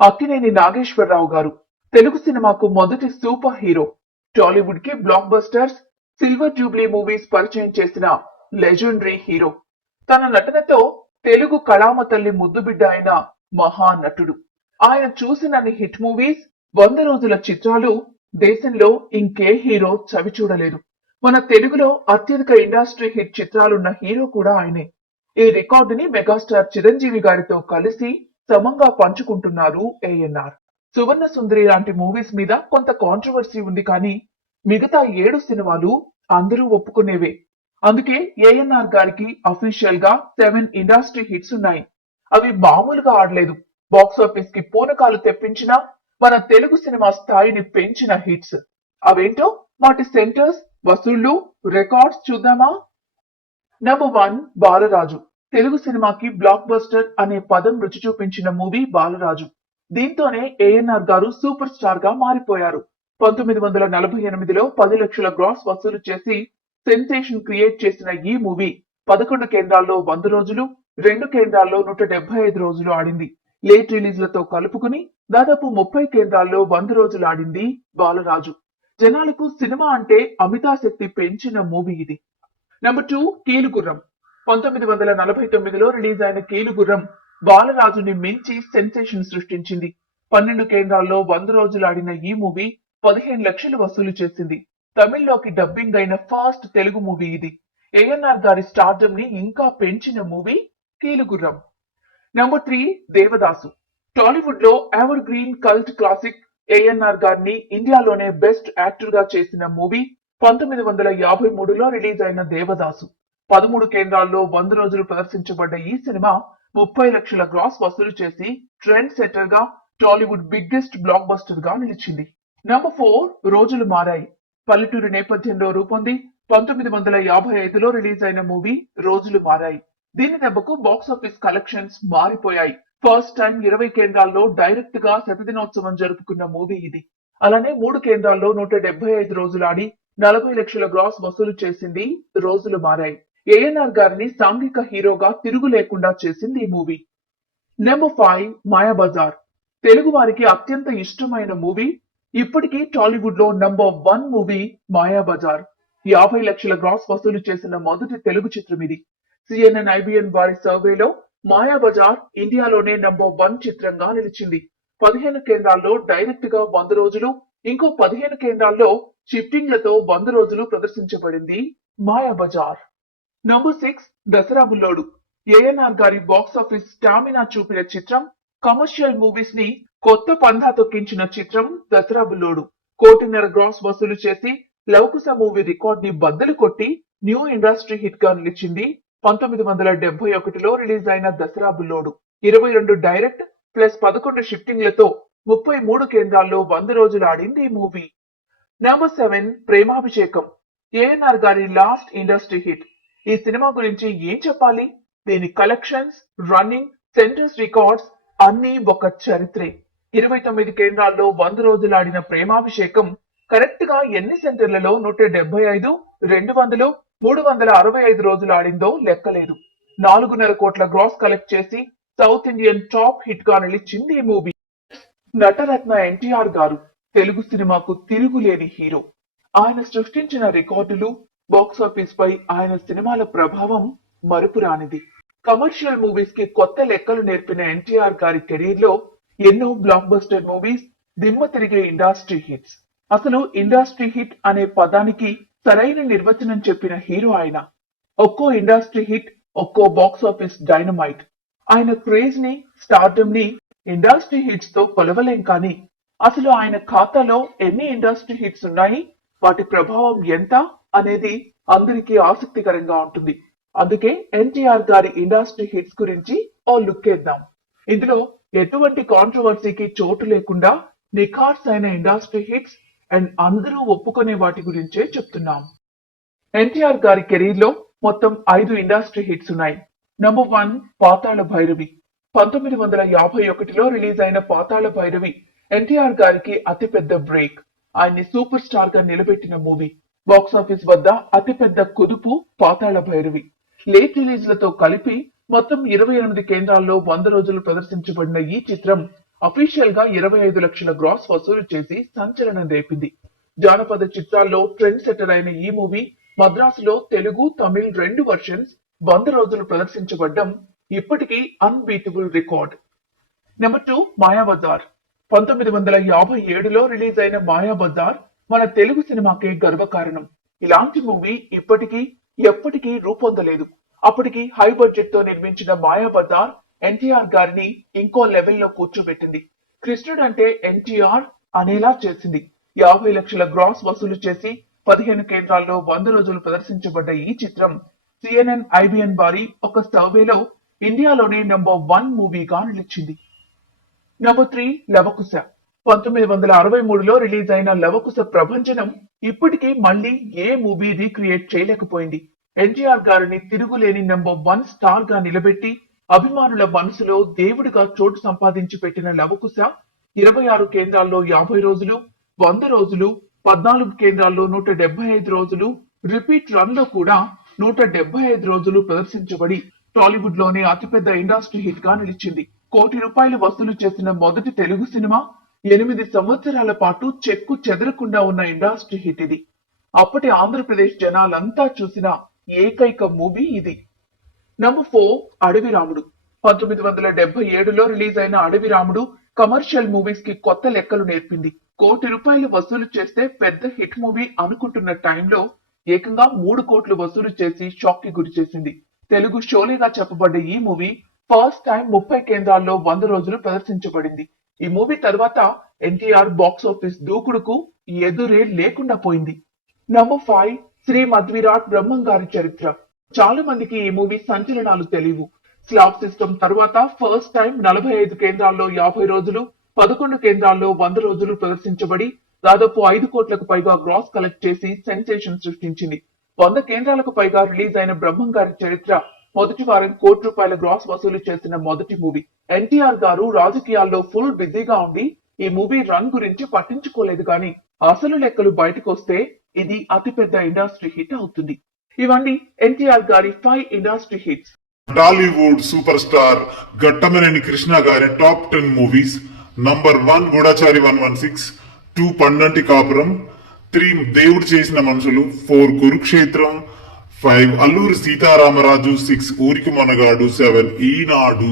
అక్కినేని నాగేశ్వరరావు గారు. తెలుగు సినిమాకు మొదటి సూపర్ హీరో. టాలీవుడ్కి black busters silver jubilee movies పరిచయం చేసిన లెజెండరీ హీరో. తన నటనతో తెలుగు కళామ తల్లి ముద్దుబిడ్డ అయిన మహానటుడు. ఆయన చూసినన్ని హిట్ మూవీస్ వంద రోజుల చిత్రాలు దేశంలో ఇంకే హీరో చవి చూడలేదు. మన తెలుగులో అత్యధిక ఇండస్ట్రీ హిట్ చిత్రాలున్న హీరో కూడా ఆయనే. ఈ రికార్డుని మెగాస్టార్ చిరంజీవి గారితో కలిసి సమంగా పంచుకుంటున్నారు ఏఎన్ఆర్ సువర్ణ సుందరి లాంటి మూవీస్ మీద కొంత కాంట్రవర్సీ ఉంది కానీ మిగతా ఏడు సినిమాలు అందరూ ఒప్పుకునేవే. అందుకే ఏఎన్ఆర్ గారికి అఫీషియల్గా సెవెన్ ఇండస్ట్రీ హిట్స్ ఉన్నాయి. అవి మామూలుగా ఆడలేదు. బాక్స్ ఆఫీస్కి పూనకాలు తెప్పించిన మన తెలుగు సినిమా స్థాయిని పెంచిన హిట్స్ అవేంటో? వాటి సెంటర్స్ వసూళ్ళు రికార్డ్స్ చూద్దామా? Number one Balaraju. తెలుగు సినిమాకి బ్లాక్ బస్టర్ అనే పదం రుచి చూపించిన మూవీ బాలరాజు. దీంతోనే ఏఎన్ఆర్ గారు సూపర్ స్టార్గా మారిపోయారు. పంతొమ్మిది వందల నలభై ఎనిమిదిలో పది లక్షల గ్రాస్ వసూలు చేసి సెన్సేషన్ క్రియేట్ చేసిన ఈ మూవీ పదకొండు కేంద్రాల్లో వంద రోజులు రెండు కేంద్రాల్లో నూట డెబ్బై ఐదు రోజులు ఆడింది. లేట్ రిలీజ్లతో కలుపుకుని దాదాపు ముప్పై కేంద్రాల్లో వంద రోజులు ఆడింది బాలరాజు. జనాలకు సినిమా అంటే అమితాశక్తి పెంచిన మూవీ ఇది. నెంబర్ టూ కీలుగుర్రం పంతొమ్మిది వందల నలభై తొమ్మిదిలో రిలీజ్ అయిన కీలుగుర్రం బాలరాజుని మించి సెన్సేషన్ సృష్టించింది. పన్నెండు కేంద్రాల్లో వంద రోజులు ఆడిన ఈ మూవీ పదిహేను లక్షలు వసూలు చేసింది. తమిళ్ళోకి డబ్బింగ్ అయిన ఫాస్ట్ తెలుగు మూవీ ఇది. ఏఎన్ఆర్ గారి స్టార్డమ్ని ఇంకా పెంచిన movie Keelugurram. Number three Devadasu. టాలీవుడ్లో ever green cult classic ANR గారిని ఇండియాలోనే బెస్ట్ యాక్టర్గా చేసిన మూవీ పంతొమ్మిది వందల యాభై మూడులో రిలీజ్ అయిన దేవదాసు. పదమూడు కేంద్రాల్లో వంద రోజులు ప్రదర్శించబడ్డ ఈ సినిమా ముప్పై లక్షల గ్రాస్ వసూలు చేసి ట్రెండ్ సెటర్గా టాలీవుడ్ బిగ్గెస్ట్ బ్లాక్ బస్టర్గా నిలిచింది. నెంబర్ ఫోర్ రోజులు మారాయి. పల్లెటూరు నేపథ్యంలో రూపొంది పంతొమ్మిది వందల యాభై ఐదులో రిలీజ్ అయిన మూవీ రోజులు మారాయి. దీని దెబ్బకు బాక్స్ ఆఫీస్ కలెక్షన్స్ మారిపోయాయి. ఫస్ట్ టైం ఇరవై కేంద్రాల్లో డైరెక్ట్గా శతదినోత్సవం జరుపుకున్న మూవీ ఇది. అలానే మూడు కేంద్రాల్లో నూట డెబ్బై ఐదు రోజులు ఆడి నలభై లక్షల గ్రాస్ వసూలు చేసింది రోజులు మారాయి. ఏఎన్ఆర్ గారిని సాంఘిక హీరోగా తిరుగు లేకుండా చేసింది ఈ movie. Number five Mayabazar. Telugu వారికి అత్యంత ఇష్టమైన మూవీ. ఇప్పటికీ టాలీవుడ్లో నంబర్ వన్ మూవీ మాయాబజార్. యాభై లక్షల గ్రాస్ వసూలు చేసిన మొదటి తెలుగు చిత్రం ఇది. సిఎన్ఎన్ ఐబిఎన్ వారి సర్వేలో మాయాబజార్ ఇండియాలోనే నంబర్ వన్ చిత్రంగా నిలిచింది. పదిహేను కేంద్రాల్లో డైరెక్ట్గా వంద రోజులు ఇంకో పదిహేను కేంద్రాల్లో షిఫ్టింగ్లతో వంద రోజులు ప్రదర్శించబడింది Mayabazar. Number six Dasara Bullodu ANR గారి బాక్స్ ఆఫీస్ స్టామినా చూపిన చిత్రం కమర్షియల్ మూవీస్ని కొత్త పంధా తొక్కించిన చిత్రం దసరా బుల్లోడు కోటిన్నర గ్రాస్ వసూలు చేసి లవకుశ మూవీ రికార్డ్ని బద్దలు కొట్టి న్యూ ఇండస్ట్రీ హిట్గా నిలిచింది పంతొమ్మిది వందల డెబ్బై ఒకటిలో రిలీజ్ అయిన దసరా బుల్లోడు ఇరవై రెండు డైరెక్ట్ ప్లస్ పదకొండు షిఫ్టింగ్లతో ముప్పై మూడు కేంద్రాల్లో వంద రోజులు ఆడింది ఈ movie number seven Premabhishekam. ANR గారి లాస్ట్ ఇండస్ట్రీ హిట్ ఈ సినిమా గురించి ఏం చెప్పాలి? దీని కలెక్షన్స్ రన్నింగ్ సెంటర్స్ రికార్డ్స్ అన్ని ఒక చరిత్రే. ఇరవై తొమ్మిది కేంద్రాల్లో వంద రోజులు ఆడిన ప్రేమాభిషేకం కరెక్ట్గా ఎన్ని సెంటర్లలో నూట డెబ్బై ఐదు రెండు వందలు మూడు వందల అరవై ఐదు రోజులు ఆడిందో లెక్కలేదు. నాలుగున్నర కోట్ల గ్రాస్ కలెక్ట్ చేసి సౌత్ ఇండియన్ టాప్ హిట్గా నిలిచింది ఈ మూవీ నటరత్న ఎన్టీఆర్ గారు తెలుగు సినిమాకు తిరుగులేని హీరో. ఆయన సృష్టించిన రికార్డులు బాక్స్ ఆఫీస్ పై ఆయన సినిమాల ప్రభావం మరుపురానిది కమర్షియల్ మూవీస్కి కొత్త లెక్కలు నేర్పిన ఎన్టీఆర్ గారి కెరీర్లో ఎన్నో బ్లాక్ బస్టర్ మూవీస్ దిమ్మ తిరిగే ఇండస్ట్రీ హిట్స్ అసలు ఇండస్ట్రీ హిట్ అనే పదానికి సరైన నిర్వచనం చెప్పిన హీరో ఆయన. ఒక్కో ఇండస్ట్రీ హిట్ ఒక్కో బాక్స్ ఆఫీస్ డైనమైట్ ఆయన క్రేజ్ని స్టార్డమ్ని ఇండస్ట్రీ హిట్స్తో కొలవలేం కానీ అసలు ఆయన ఖాతాలో ఎన్ని ఇండస్ట్రీ హిట్స్ ఉన్నాయి? వాటి ప్రభావం ఎంత? అనేది అందరికీ ఆసక్తికరంగా ఉంటుంది. అందుకే ఎన్టీఆర్ గారి ఇండస్ట్రీ హిట్స్ గురించి ఓ లుక్ వేద్దాం. ఇందులో ఎటువంటి కాంట్రవర్సీకి చోటు లేకుండా నిఖార్స్ అయిన ఇండస్ట్రీ హిట్స్ అండ్ అందరూ ఒప్పుకునే వాటి గురించే చెప్తున్నాం. ఎన్టీఆర్ గారి కెరీర్లో మొత్తం ఐదు ఇండస్ట్రీ హిట్స్ ఉన్నాయి. Number one Pathala Bhairavi. పంతొమ్మిది వందల యాభై ఒకటిలో రిలీజ్ అయిన పాతాళ భైరవి ఎన్టీఆర్ గారికి అతిపెద్ద బ్రేక్. ఆయన్ని సూపర్ స్టార్గా నిలబెట్టిన మూవీ. బాక్స్ ఆఫీస్ వద్ద అతిపెద్ద కుదుపు పాతాళ భైరవి. లేట్ రిలీజ్లతో కలిపి మొత్తం ఇరవై ఎనిమిది కేంద్రాల్లో వంద రోజులు ప్రదర్శించబడిన ఈ చిత్రం అఫీషియల్గా ఇరవై ఐదు లక్షల గ్రాస్ వసూలు చేసి సంచలనం రేపింది. జానపద చిత్రాల్లో ట్రెండ్ సెటర్ అయిన ఈ మూవీ మద్రాసులో తెలుగు తమిళ్ రెండు వర్షన్స్ వంద రోజులు ప్రదర్శించబడ్డం ఇప్పటికీ unbeatable record number two Mayabazar. పంతొమ్మిది వందల యాభై ఏడులో రిలీజ్ అయిన మాయాబజార్ మన తెలుగు సినిమాకే గర్వకారణం. ఇలాంటి మూవీ ఇప్పటికీ ఎప్పటికీ రూపొందలేదు. అప్పటికి హై బడ్జెట్తో నిర్మించిన మాయాబజార్ ఎన్టీఆర్ గారిని ఇంకో లెవెల్లో కూర్చోబెట్టింది. కృష్ణుడు అంటే ఎన్టీఆర్ అనేలా చేసింది. యాభై లక్షల గ్రాస్ వసూలు చేసి పదిహేను కేంద్రాల్లో వంద రోజులు ప్రదర్శించబడ్డ ఈ చిత్రం సిఎన్ఎన్ ఐబిఎన్ వారి ఒక సర్వేలో ఇండియాలోనే నంబర్ వన్ మూవీగా నిలిచింది. Number three Lavakusa. పంతొమ్మిది వందల అరవై మూడులో రిలీజ్ అయిన లవకుశ ప్రభంజనం ఇప్పటికీ మళ్ళీ ఏ మూవీ రీక్రియేట్ చేయలేకపోయింది. ఎన్టీఆర్ గారిని తిరుగులేని నెంబర్ వన్ స్టార్గా నిలబెట్టి అభిమానుల మనసులో దేవుడిగా చోటు సంపాదించి పెట్టిన లవకుశ ఇరవై ఆరు కేంద్రాల్లో యాభై రోజులు వంద రోజులు పద్నాలుగు కేంద్రాల్లో నూట డెబ్బై ఐదు రోజులు రిపీట్ రన్లో కూడా నూట డెబ్బై ఐదు రోజులు ప్రదర్శించబడి టాలీవుడ్లోనే అతిపెద్ద ఇండస్ట్రీ హిట్గా నిలిచింది. కోటి రూపాయలు వసూలు చేసిన మొదటి తెలుగు సినిమా ఎనిమిది సంవత్సరాల పాటు చెక్కు చెదరకుండా ఉన్న ఇండస్ట్రీ హిట్ ఇది. అప్పటి ఆంధ్రప్రదేశ్ జనాలంతా చూసిన ఏకైక మూవీ ఇది. నంబర్ ఫోర్ అడవి రాముడు. పంతొమ్మిది వందల డెబ్బై ఏడులో రిలీజ్ అయిన అడవి రాముడు కమర్షియల్ మూవీస్కి కొత్త లెక్కలు నేర్పింది. కోటి రూపాయలు వసూలు చేస్తే పెద్ద హిట్ మూవీ అనుకుంటున్న టైంలో ఏకంగా మూడు కోట్లు వసూలు చేసి షాక్కి గురి చేసింది. తెలుగు షోలేగా చెప్పబడ్డ ఈ మూవీ ఫస్ట్ టైం ముప్పై కేంద్రాల్లో వంద రోజులు ప్రదర్శించబడింది. ఈ మూవీ తర్వాత ఎన్టీఆర్ బాక్స్ ఆఫీస్ దూకుడుకు ఎదురే లేకుండా పోయింది. నంబర్ ఫైవ్ శ్రీ మధ్విరాట్ బ్రహ్మం గారి చరిత్ర. చాలా మందికి ఈ మూవీ సంచలనాలు తెలియవు. స్లాబ్ సిస్టమ్ తర్వాత ఫస్ట్ టైం నలభై ఐదు కేంద్రాల్లో యాభై రోజులు పదకొండు కేంద్రాల్లో వంద రోజులు ప్రదర్శించబడి దాదాపు ఐదు కోట్లకు పైగా గ్రాస్ కలెక్ట్ చేసి సెన్సేషన్ సృష్టించింది. వంద కేంద్రాలకు పైగా రిలీజ్ అయిన బ్రహ్మం గారి చరిత్ర మొదటి వారం కోటి రూపాయల గ్రాస్ వసూలు చేసిన మొదటి మూవీ. ఎన్టీఆర్ గారు రాజకీయాల్లో ఫుల్ బిజీగా ఉండి ఈ మూవీ రన్ గురించి పట్టించుకోలేదు కానీ అసలు లెక్కలు బయటకు వస్తే ఇది అతిపెద్ద ఇండస్ట్రీ హిట్ అవుతుంది. ఇవన్నీ ఎన్టీఆర్ గారి five industry hits. Tollywood super star Ghattamaneni Krishna గారి top ten movies. Number one Goodachari one one six two Pandanti Kapuram three Devudu Chesina Manushulu four Kurukshetram five Alluri Seetharamaraju six Ooriki Monagadu seven ఈనాడు.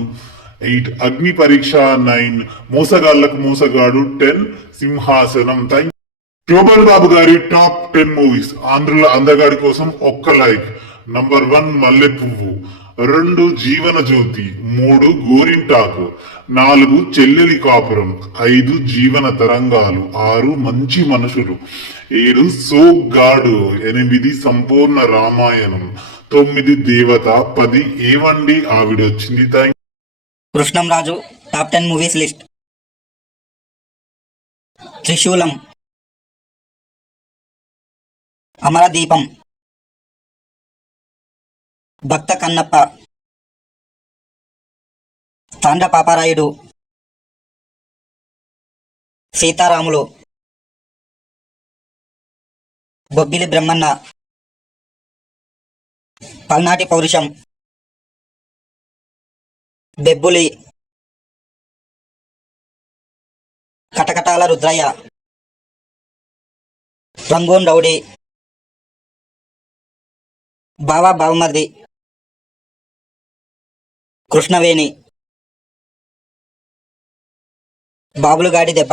Eight అగ్ని పరీక్ష nine మోసగాళ్ళకు మోసగాడు ten సింహాసనం thank Shobhan బాబు గారి top ten movies ఆంధ్రుల అందగాడి కోసం ఒక్క like number one మల్లె పువ్వు రెండు జీవన జ్యోతి మూడు గోరింటాకు నాలుగు చెల్లెలి కాపురం ఐదు జీవన తరంగాలు ఆరు మంచి మనుషులు ఏడు సోగ్గాడు ఎనిమిది సంపూర్ణ రామాయణం తొమ్మిది దేవత పది Evandi Aavidochindi thank Raju top ten movies list. Trishulam. Amaradeepam. Bhakta Kannappa. తాండపాపారాయుడు సీతారాములు. బొబ్బిలి బ్రహ్మన్న. పల్నాటి పౌరుషం. బెబ్బులి కటకటాల రుద్రయ్య రంగూన్ రౌడీ బావా బావమర్ది కృష్ణవేణి బాబులుగాడి దెబ్బ.